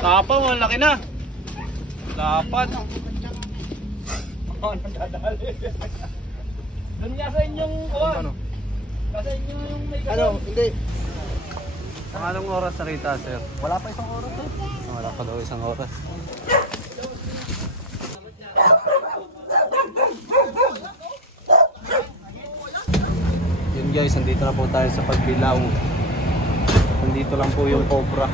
Tapang, ang laki na. Dapat. Oo, nandadali. Doon nga sa inyong Ano? Kasi yung may Ano? Hindi. Anong oras na rita, sir? Wala pa isang oras eh. Wala pa daw isang oras. Yun guys, nandito na po tayo sa pagbilaw. Nandito lang po yung cobra.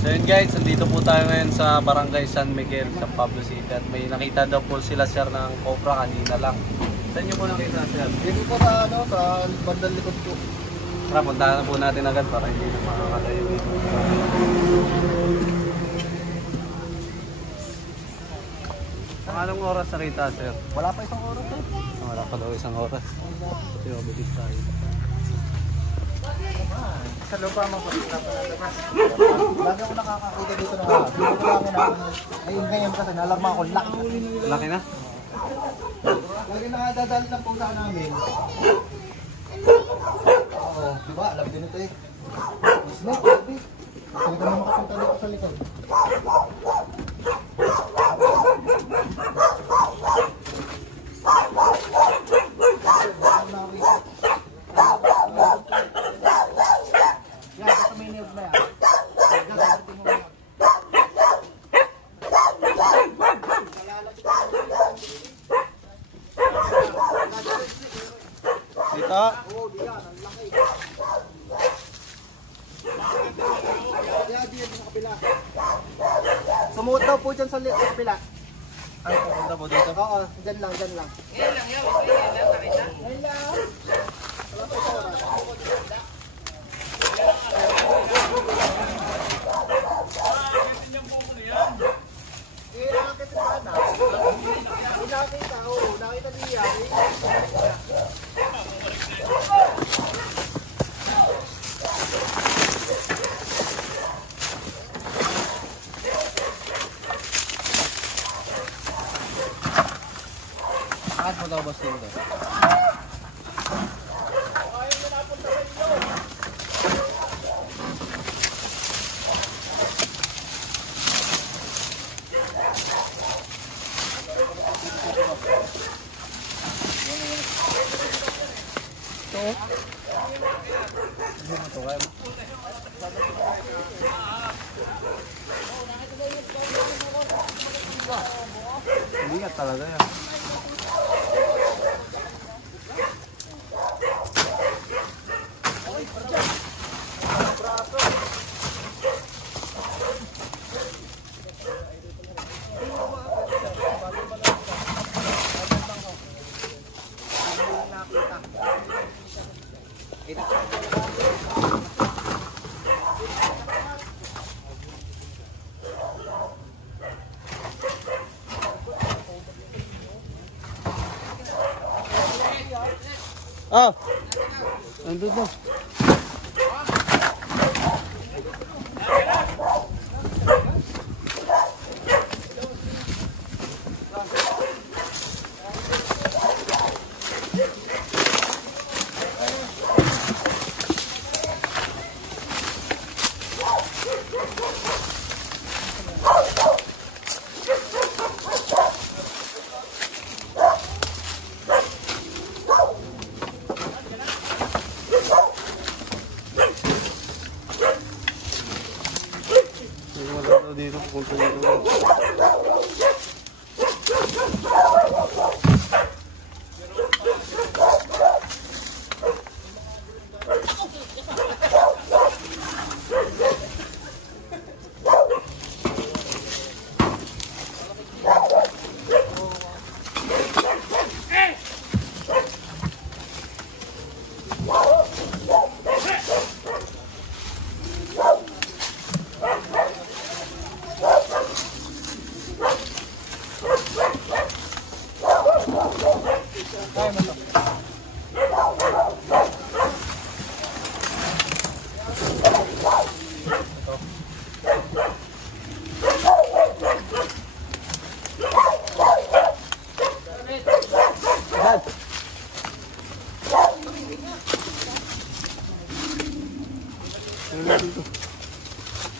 So yun guys, nandito po tayo ngayon sa Barangay San Miguel sa Pablo City at may nakita daw po sila sir ng cobra kanina lang. Saan nyo po nakita sir? Dito po sa ano, sa bandang likod po. Tara, puntahan na po natin agad para hindi na makakatayo dito. Anong oras na rita sir? Wala pa isang oras eh. Wala pa daw isang oras. Ito yung bilis tayo. Sa lupa mo pa na labas. Lagi ako nakakakita dito na dito ko lang na ayun ganyan kasi nalarma ako laki. Laki na? Lagi nakadadali ng pusa namin. Oo, di ba? Alam din ito eh. Snake, baby. Kasi ka naman makapunta dito sa likod. Dito? Oo, diyan. Ang laki. Kaya diyan sa kabila. Sumuot daw po dyan sa kabila. Ay, pupunta po dito. Oo, dyan lang, dyan lang. Ngayon lang yan, ngayon lang nakita. Ngayon lang. Wala pa ito oras. Eh, nakakita pa na. Nakita, oo. Nakita niya. Bakit mo daw boss dito? Hindi nga talaga yan. Ah! Nandun na. Dito, pupunta dito.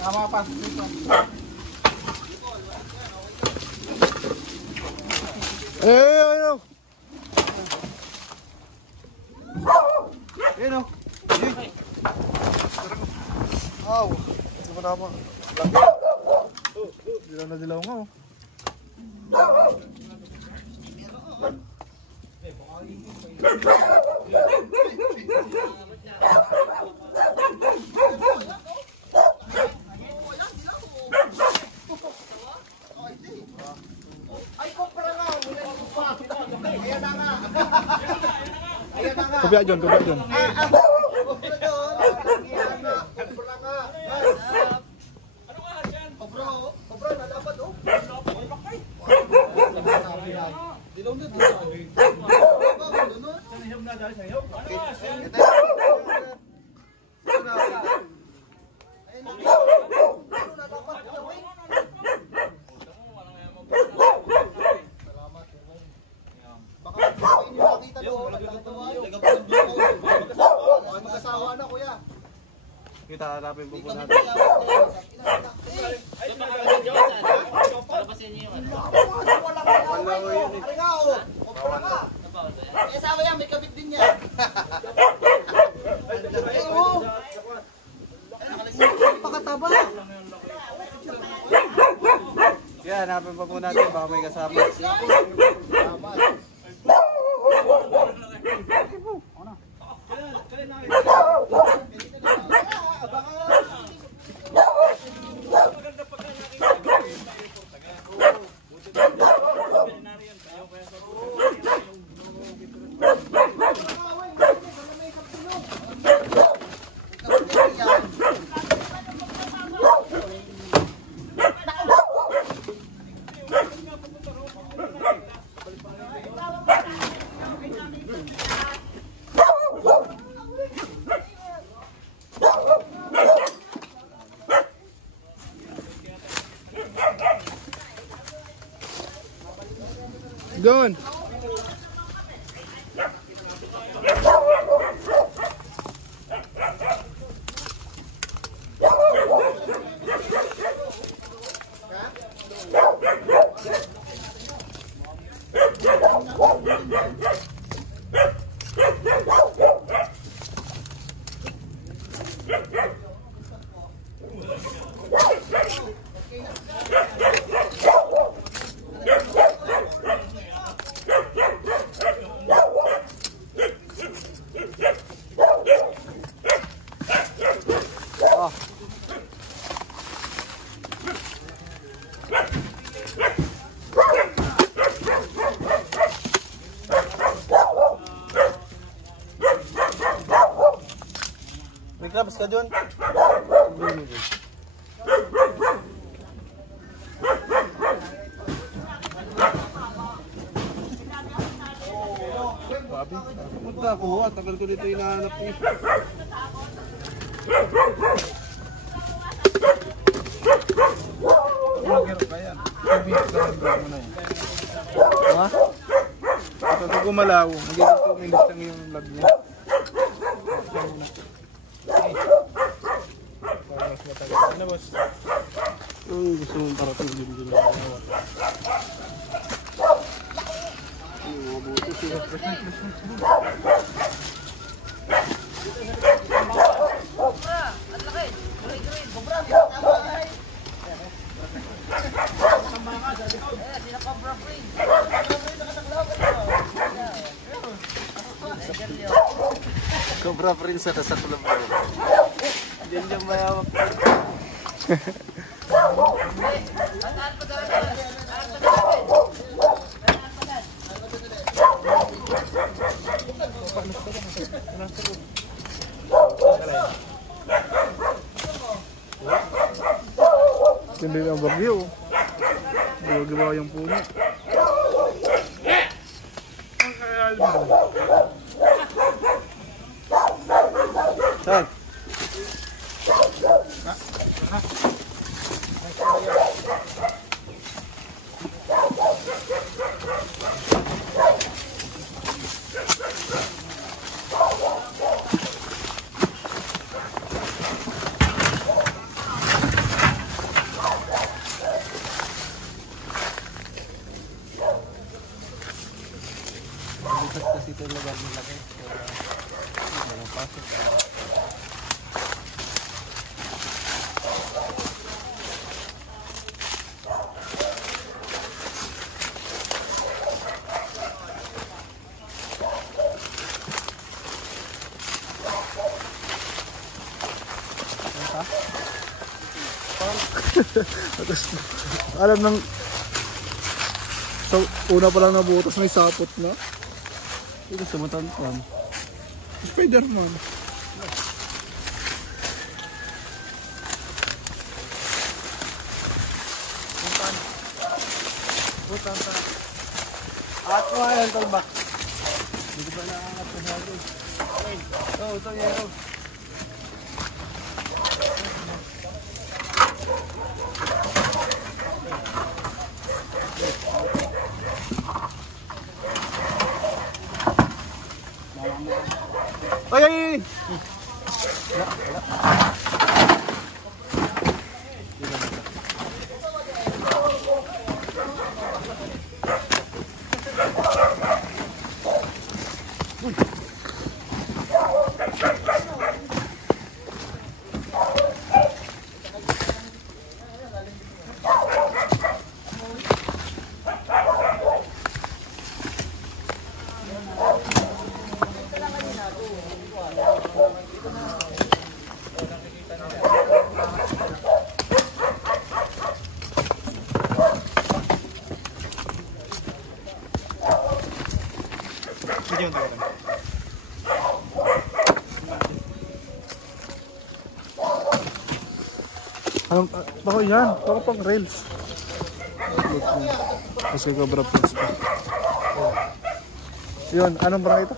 Tama pa dito. Ayun. Ayun o. Aw. Hindi mo tama. Dilaw na dilaw nga o. Kubiak John, kubiak John. Mag-asawa na kuya. Kita hanapin po natin. Asawa yan, may kabit din yan. Pakataba. Kaya hanapin po natin, baka may kasama. Doon. May crabs ka dun? Babi, punta ako. Tagal ko dito hinahanap niya. Magirap ka yan. Sabihin ka lang mo na yan. Ha? Ito na gumalaw. Magiging 2 minutes lang yung lag niya. Ano boss? Gusto mong parating din dito. Cobra Prince sa club. Diyan yung mayawak. Hindi ang bagyo. Gawa yung puno. Saan? yung lugar nila guys. Kaya mapasok. Alam ng so, una pa lang nabutas may sapot na. Ito sa matantan. Spider-Man. Butan sa at mo yan talba. Dito pa naangat na sa akin. Oh, ito yero. Ay, ay, ay! Anong, bako yan, bako pang rails. Mas kagabra pins pa. Yun, anong barangay ito?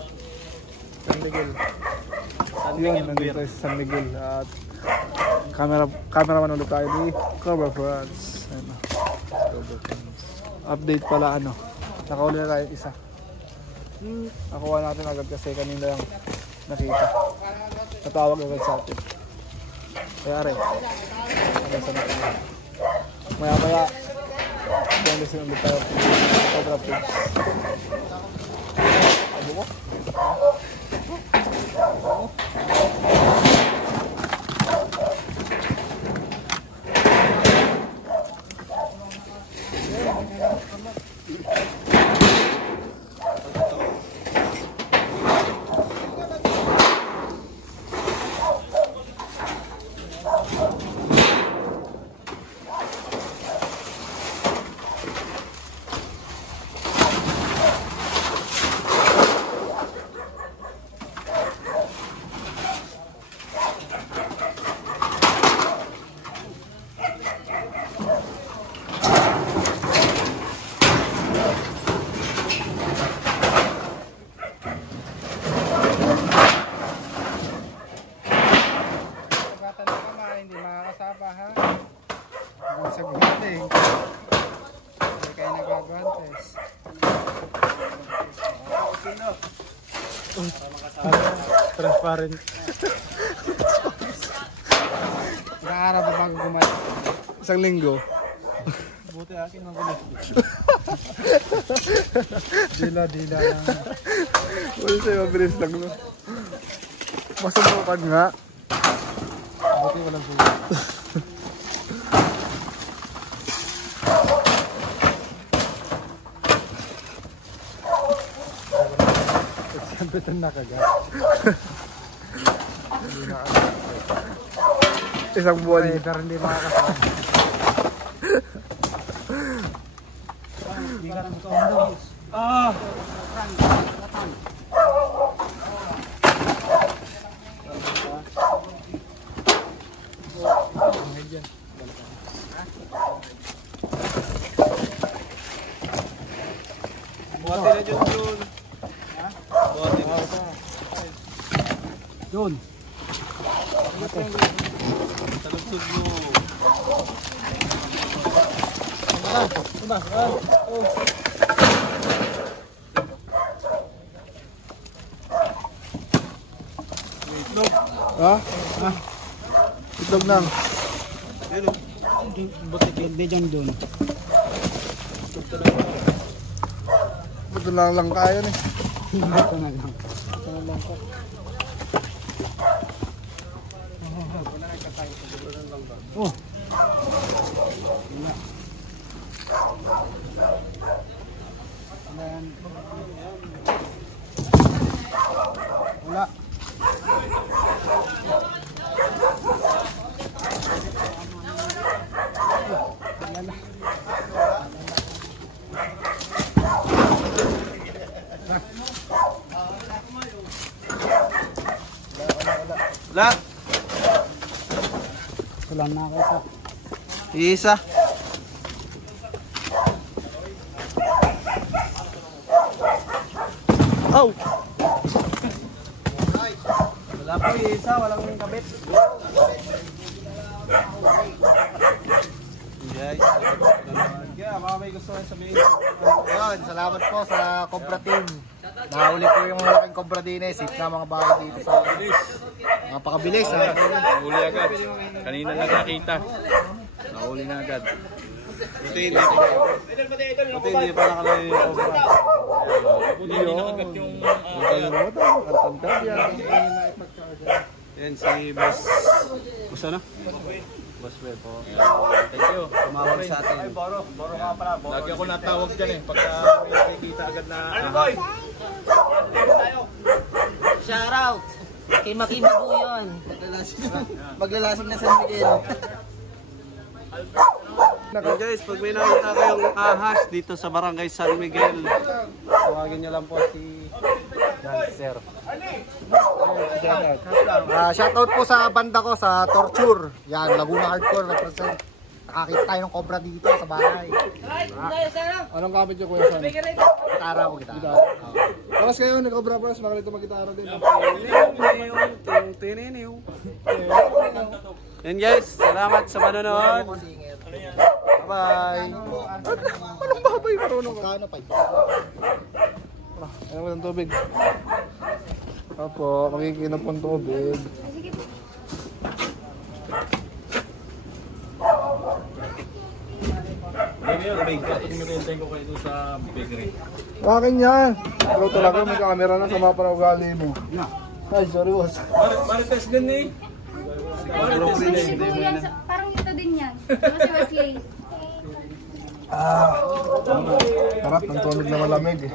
San Miguel. Yun, nandito tayo sa San Miguel. At cameraman ulit tayo di Cobra France. Ano, update pala ano. Nakauli na tayo isa. Nakuha natin agad kasi kanina lang nakita. Natawag agad sa atin. Kaya rin. Maya-maya Jangan ulit tayo Cobra Pigs. Abo mo? Transparent. Nakaarap pa bago kumain. Isang linggo. Buti akin magulit. Dila lang. Wala sa'yo, mabilis lang. No? Masubukan nga. Buti walang sulit. Betul na kagad. Isang buwan. Ay, pero hindi makakasama. Ah! Buati na dyan yun. Doon. Talusog mo. Itlog. Ha? Itlog lang. Buti hindi dyan doon. Buti lang kaya eh. Ito na lang. Ito na lang po. Oh. Wala. Wala. Wala na ako sa. Isa. Oh. Wala po isa, walang kabit. Guys, kaya baka may gusto kayo sabihin. Ayun, salamat po sa Cobra Team. Nahuli po yung malaking Cobra din eh. Safe na mga bahay dito sa napakabilis. Nahuli agad. Kanina lang nakita. Nahuli na agad. Buti hindi pa nakalagay yung cobra. Buti hindi nakagat yung... Yan si Boss. Boss ano? Boss Web po. Thank you. Tumawag sa atin. Lagi ako natawag dyan eh. Pagka may nakikita agad na... Shoutout! Kay Makibago yun. Maglalasing na San Miguel. Okay guys, pag may nakita kayong ahas dito sa Barangay San Miguel, tawagin nyo lang po si Dancer. Shoutout po sa banda ko sa Torture. Yan, Laguna Hardcore represent. Nakakita tayo ng Cobra dito sa bahay. Anong gamit niyo kuya San? Gitara ko, gitara. Paras kayo, nag-Cobra Paras, makalito mag-gitara din. Yan guys, salamat sa manonood. Bye! Anong babay marunong ka? Kano pa ito? Ano mo ng tubig? Opo, makikinom pong tubig. Kumirintayin ko kayo sa bakery. Akin yan! Ikaw talaga, may camera na, sama pa na ugali mo. Ay, sorry boss. Marites din eh. Kasi po yan, parang ito din yan. Kasi Wesley. Sarap ng tubig na malamig eh.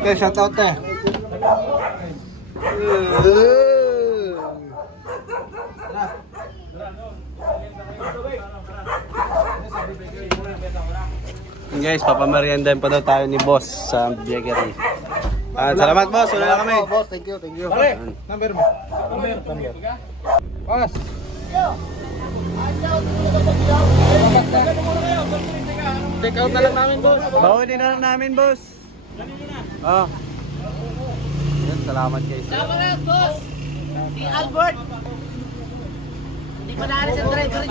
Okay, shoutout eh. Guys, papameriendahin pa daw tayo ni Boss sa bakery. Salamat Boss, wala na kami. Boss, thank you, thank you. Number mo. Pas. Take out na lang namin, boss. Bawalin na lang namin, Boss. Oh. Yan, salamat guys. Salamat, boss! Di Albert! Hindi pa naalis ang driver.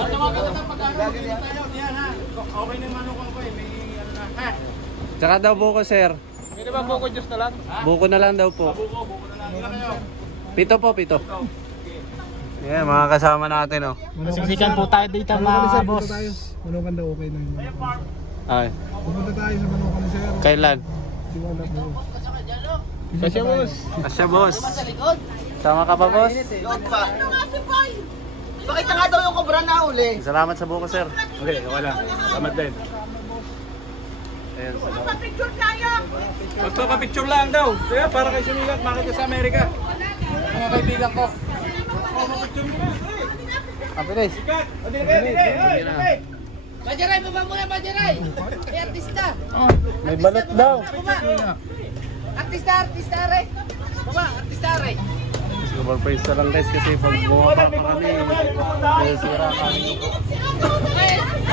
Okay na yung manok ko eh. May ano na. Ha? Tsaka daw buko, sir. Pwede ba buko juice na lang? Buko na lang daw po. Buko na lang. Ilan kayo? Pito po, pito. Yan, mga kasama natin, oh. Siksikan po tayo dito mga boss. Manukan daw okay na yun. Ay, Pupunta tayo sa Manukan sir. kailan? Di ko alam mo. Kasi boss. Asya, Boss. Sa likod. Sama ka pa, Boss? Pakita nga daw yung Cobra na uli. Salamat sa buko, sir. Okay, okay lang. Salamat din. Ayan, salamat. Magpapapicture lang daw. Kaya para kayo sumigat, makita sa Amerika. Mga kaibigan ko. Abilis. Bajaray, baba muna, Bajaray! May artista! May balot daw. Baba! Artista, Re! Baba, artista, Re! Super praise na lang guys kasi pag bumaba pa kami, may sira kami.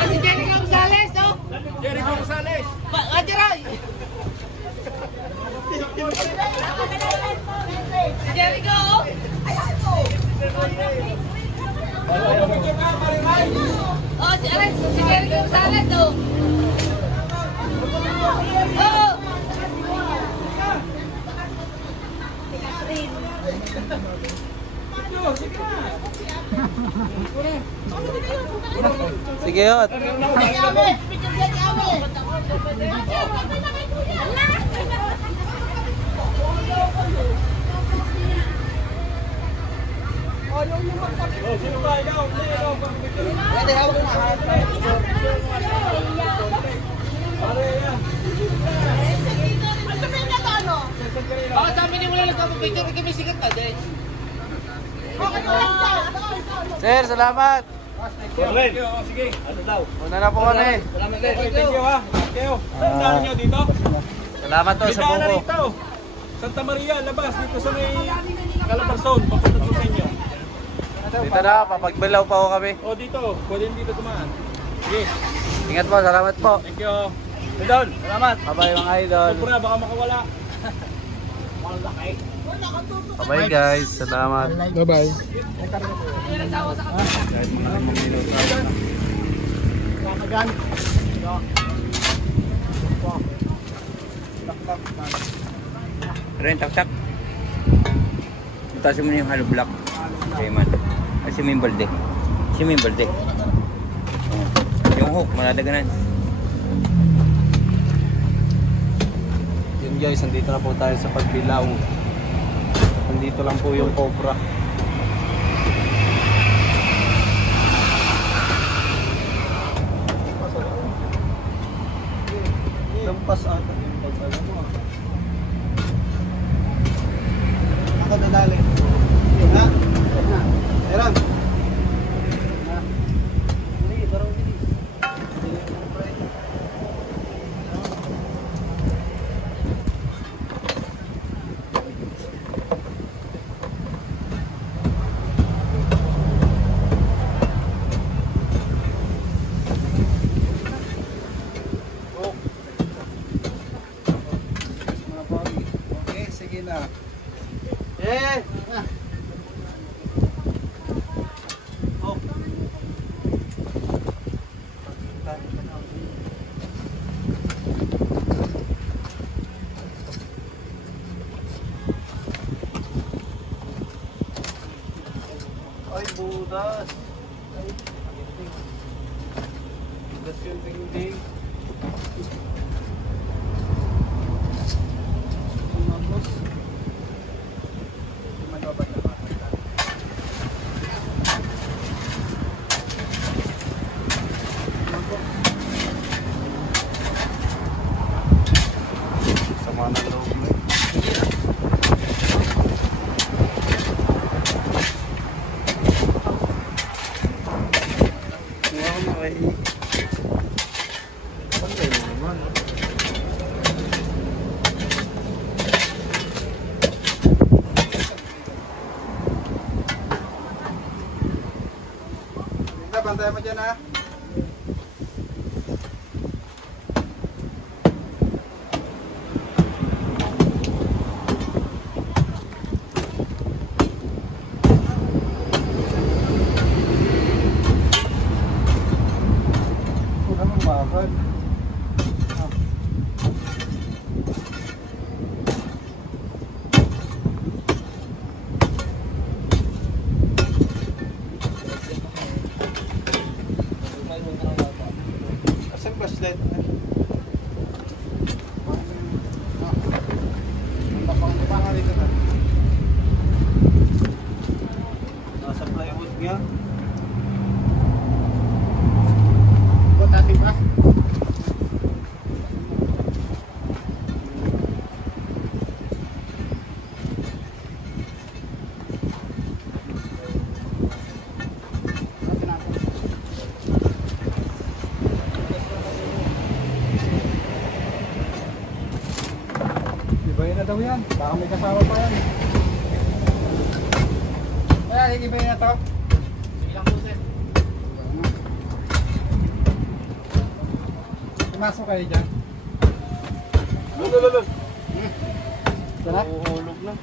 Si Jericho Gonzales, oh! Jericho Gonzales. Bajaray! Si Jericho, oh! Oh, si Ares, si Jericho Gonzales, oh! Oh! Sige, Yot. Ate, Ate, Sino ba? Ikaw? Pwede, hawak mo nga. Bakit sabi niyo wala nagpapapicture? Kami sikat na din. Sir, salamat. Ren, sige. Ano daw? Una na po kami. Salamat Okay, thank you ha. Thank you. Saan daan nyo dito? Salamat to May sa daan na buko. rito. Santa Maria, labas. Dito sa may Calabarzon. Papunta po sa inyo. Dito na, papagbilaw pa ako kami. O dito. Pwede dito tumaan. Sige. Ingat po, salamat po. Thank you. Idol, salamat. Bye-bye mga idol. Sobra, baka makawala. Bye-bye guys, salamat. Bye-bye. Ren, tak-tak. Itasin mo na yung hollow block. Okay man. Kasi may balde. Kasi may balde. Yung hook, maladaganan. Yun guys, nandito na po tayo sa pagbilaw. Nandito lang po yung cobra. Lampas ata yung pag-alam mo. Ako dadali. Ha? Eram. Hindi, parang bilis. Okay, sige na. Eh! Oh. Ay, budas. Budas yung tingting. Sama na loob mo. Bantay mo dyan ha. Huwag kang bakal. Asan flashlight? Nasa plywood niya. Buat ating ba? Ibahin na daw yan. Baka may kasama pa yan. Ay, ibahin na to. Pumasok kayo dyan. Lulululul. Tara. Uhulog na.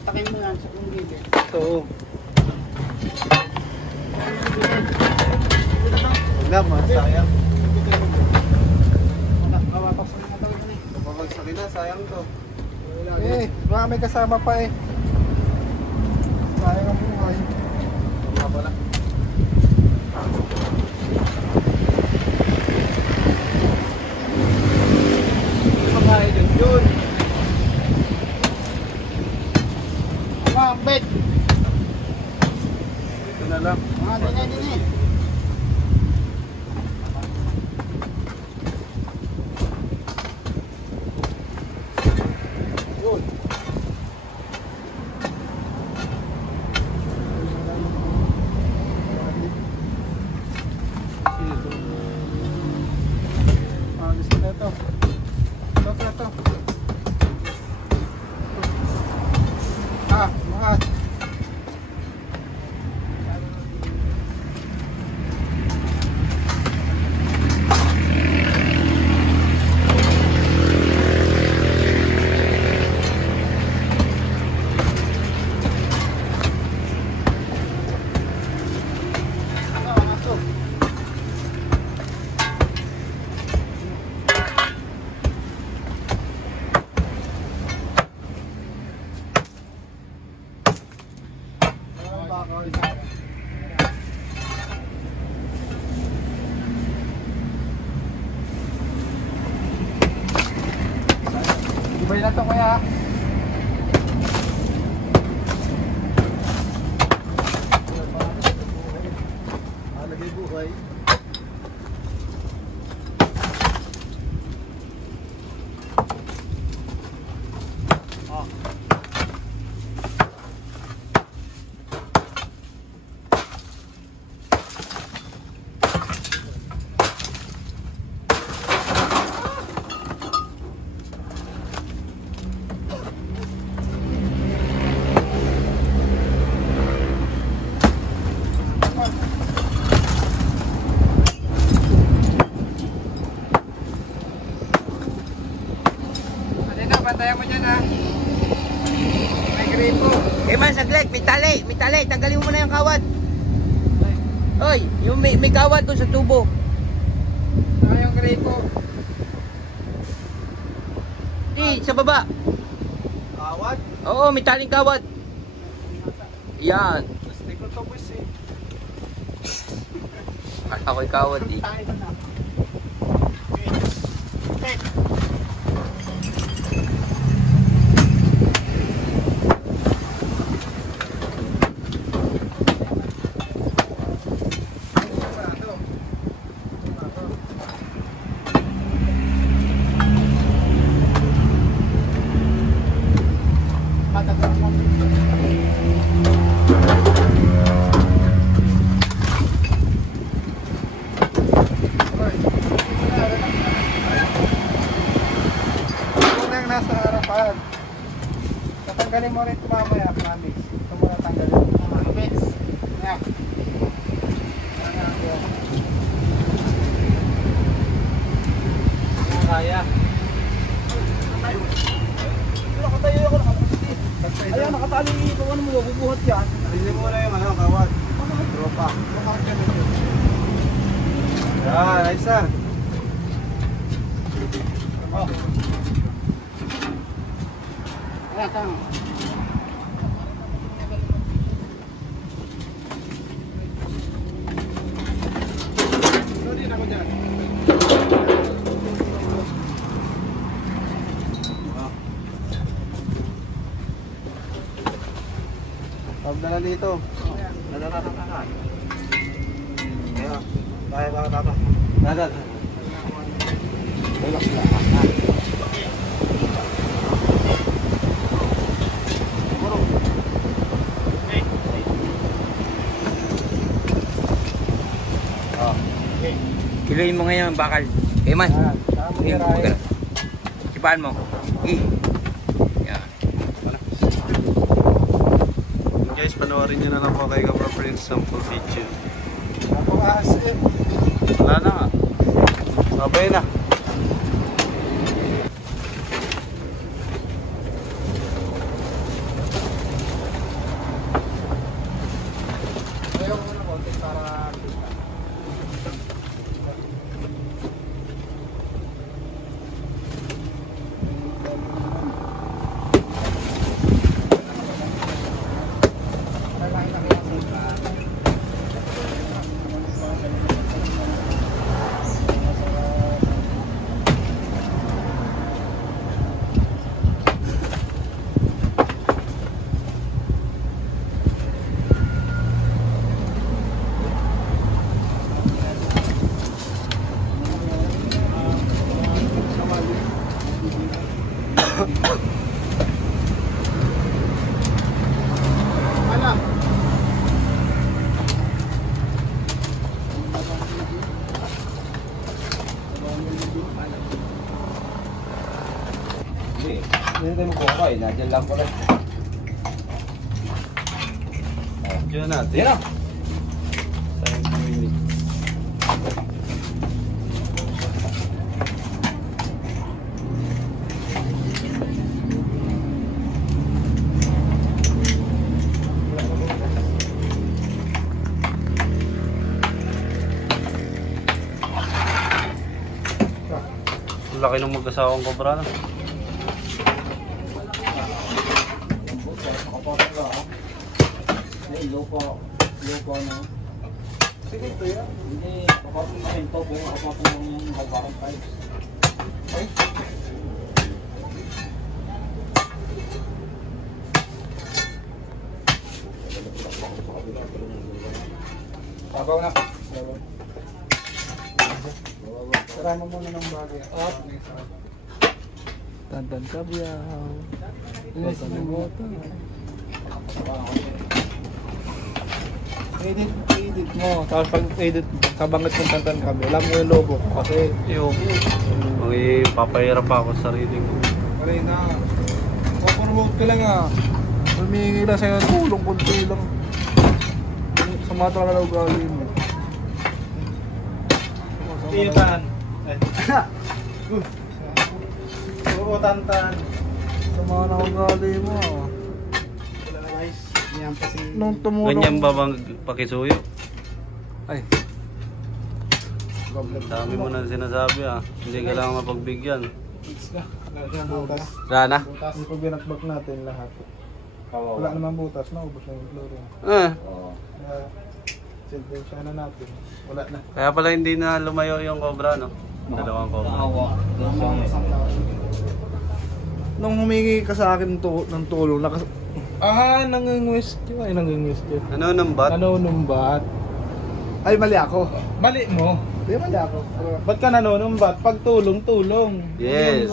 Takin mo yan sa kung gilid. Ito. Huwag na, masayang. Kawapak sa mga tawid na eh. Kapabagsakin na, sayang to. Wala baka may kasama pa eh. Sayang ang buhay. Nga pala. Makain yun. Mambet. Ito na lang. Dini. Gusto na ito. Ito. Mahal. Ibay na to kuya. Alagay buhay. Bantayan mo dyan ha. May gripo. Man, saglit, may tali, tanggalin mo muna yung kawad. Hoy, yung may kawad doon sa tubo. Yung gripo. Sa baba. Kawad? Oo, may taling kawad. Yan. Plastic ko to boys eh. Ako'y kawad eh. Unang nasa harapan. Tatanggalin mo rin ito mamaya, promise. Ito muna tanggalin. Bits. Yan. Kaya. Ayan, nakatali ito. Ano mo, bubuhat yan. Alisin mo na yung kawad. Tropa. Yan, ayos na. Ayan, tama. Sorry, ako dyan. Tawag na lang dito. Kaya ba tama? Dadat. Relax lang. Kiluin mo ngayon ang bakal. Man. Sipaan mo. Yan. Guys, panoorin nyo na lang po kay Cobra Prince sample video. Napaka-asim. Wala na nga. Sabay na. Ayaw ko na konti para kita. Pwede tayo magkuha eh. Nandiyan lang pala. Diyan natin. Yan o. 7 minutes. Laki ng mag-asawang kobra na. Lupa na. Sige ito yan. Hindi, kapatid na rin ito. Pero kapatid ng kabakan pipes. Ay? Sabaw na. Tara mo muna ng bagay. Tantan ka biyaw. Inis na bota. Edit mo. Tapos pag edit, kabangat ng tantan kami. Alam mo yung logo ko kasi. Yung papahirap pa ako sa sarili ko. Wala na. Promote ka lang ah. Humingi lang sa'yo tulong, kunti lang. Sumatra ka na ugali mo. Tiyutan. Oo, tantan. Sama na ugali mo. Wala na guys. Yan pa si... Nung tumulong. Ganyan ba bang pakisuyo? Ay. Dami mo na sinasabi ah. Hindi ka lang mapagbigyan. Butas. Wala na? Hindi pag binakbak natin lahat. Wala naman butas, naubos na yung chlorine. Ah. Kaya, silver siya na natin. Wala na. Kaya pala hindi na lumayo yung cobra, no? Dalawang cobra. Nung humingi ka sa akin ng tulong, nangingwisky ay nangingwisky. Ano nang bat? Nanonumbat. Ay, mali ako. Mali mo. Hindi, mali ako. Ba't ka nanonumbat? Pag tulong. Yes.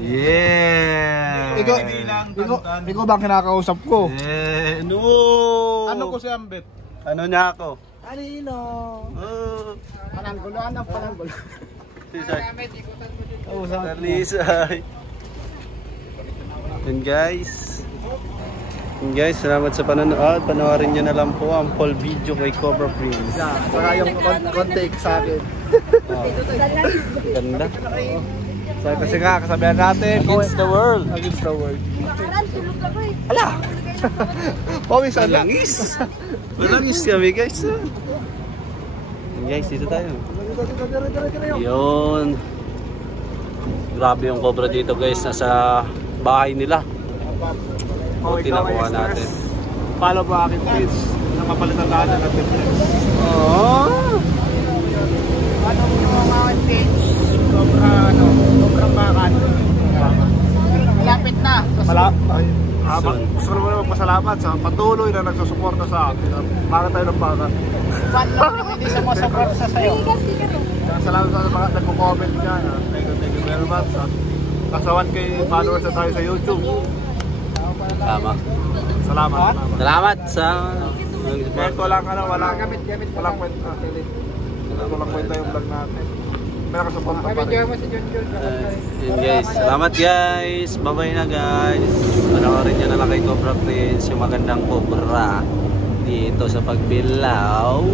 Yeah. Ikaw ba ang kinakausap ko? Yeah. No. Ano ko si Ambet? Ano niya ako? Alino. Oh. Pananggulo, anong pananggulo? Tisay. Tisay. And guys. And guys, salamat sa panonood. Panoorin nyo na lang po ang full video kay Cobra Prince. Saka yung contact sa akin. Ganda. So, kasi nga, kasabihan natin. Against the world. Against the world. Hala! Pawisan lang. Malangis! Malangis kami guys. And guys, dito tayo. Yun. Grabe yung cobra dito guys. Nasa bahay nila. Buti nakuha natin. Follow ba aking page? Nakapalitan lahat ng difference. Oh! Ano yung mga page? Sobrang bakan. Malapit na. Gusto ko naman magpasalamat sa patuloy na nagsusuporta sa akin. Baka tayo ng baka. Fan lang yung hindi sumusuporta sa sayo. Salamat sa mga nagko-comment dyan. Thank you very much. Nasa 1K followers na tayo sa YouTube. Tama. Salamat. Salamat sa... Kahit walang kwenta. Walang kwenta yung vlog natin. May nakasuporta pa rin. Yun guys. Salamat guys. Bye-bye na guys. Panoorin nyo na lang kay Cobra Prince yung magandang cobra dito sa Pagbilao.